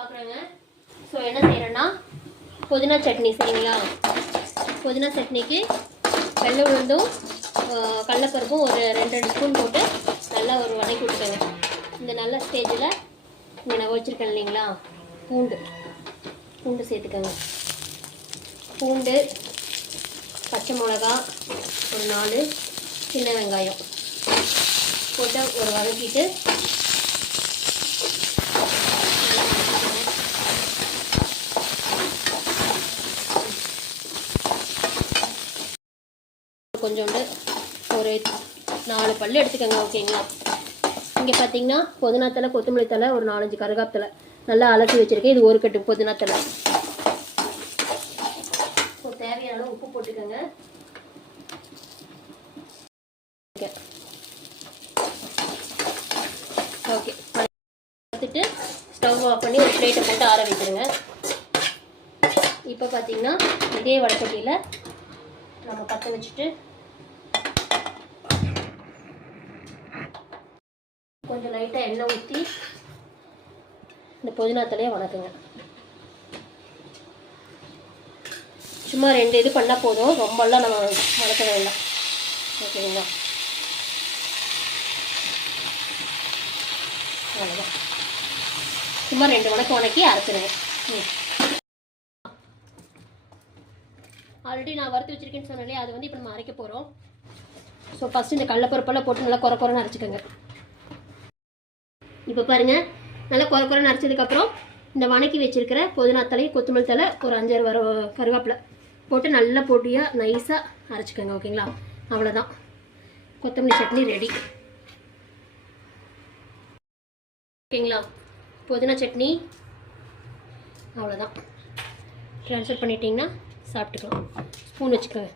பார்க்குறேங்க. ஸோ என்ன செய்கிறேன்னா புதினா சட்னி சரிங்களா. புதினா சட்னிக்கு வெள்ளை உளுந்தும் கடலப்பருப்பும் ஒரு 2 ஸ்பூன் போட்டு நல்லா ஒரு வதக்கி விட்டுக்கோங்க. இந்த நல்ல ஸ்டேஜில் இங்கே நான் வச்சுருக்கேன் இல்லைங்களா, பூண்டு சேர்த்துக்கோங்க. பூண்டு, பச்சை மிளகா ஒரு 4 சின்ன வெங்காயம் போட்டு ஒரு வதக்கிட்டு கொஞ்சோண்டு ஒரு 4 பல் எடுத்துக்கோங்க. ஓகேங்களா. இங்கே பார்த்தீங்கன்னா புதினா தலை, கொத்தமல்லி தலை, ஒரு 4-5 கருகாப்பிலை நல்லா அலசி வச்சுருக்கேன். இது ஒரு கட்டு புதினா தலை. தேவையான அளவு உப்பு போட்டுக்கோங்க. ஓகே, பார்த்துட்டு ஸ்டவ் ஆஃப் பண்ணி ஒரு பிளேட்டை போட்டு ஆற வைக்கிறேங்க. இப்போ பார்த்தீங்கன்னா இதே வடச்சட்டியில் நம்ம பற்ற வச்சுட்டு கொஞ்சம் லைட்டாக எண்ணெய் ஊற்றி இந்த புதினா தலையை வணக்குங்க. சும்மா 2 இது பண்ணால் போதும், ரொம்பலாம் நம்ம வணக்க வேண்டாம். ஓகேங்களா. அவ்வளோதான், சும்மா 2 வணக்கி அரைச்சிடுங்க. ஆல்ரெடி நான் வறுத்து வச்சுருக்கேன்னு சொன்னாலே அது இப்போ நம்ம அரைக்க போகிறோம். ஸோ ஃபஸ்ட்டு இந்த கடலப்பருப்பெல்லாம் போட்டு நல்லா குறைன்னு அரைச்சிக்கோங்க. இப்போ பாருங்கள், நல்லா குறைன்னு அரைச்சதுக்கப்புறம் இந்த வணக்கி வச்சுருக்கிற புதினா தலை, கொத்தமல்லி தலை, ஒரு 5-6 கருவேப்பிலை போட்டு நல்லா பொடியாக நைஸாக அரைச்சிக்கோங்க. ஓகேங்களா. அவ்வளோதான், கொத்தமல்லி சட்னி ரெடி. ஓகேங்களா. புதினா சட்னி அவ்வளோதான். ட்ரான்ஸ்ஃபர் பண்ணிட்டீங்கன்னா சாப்பிட்டுக்கலாம். ஸ்பூன் வச்சுக்கோங்க.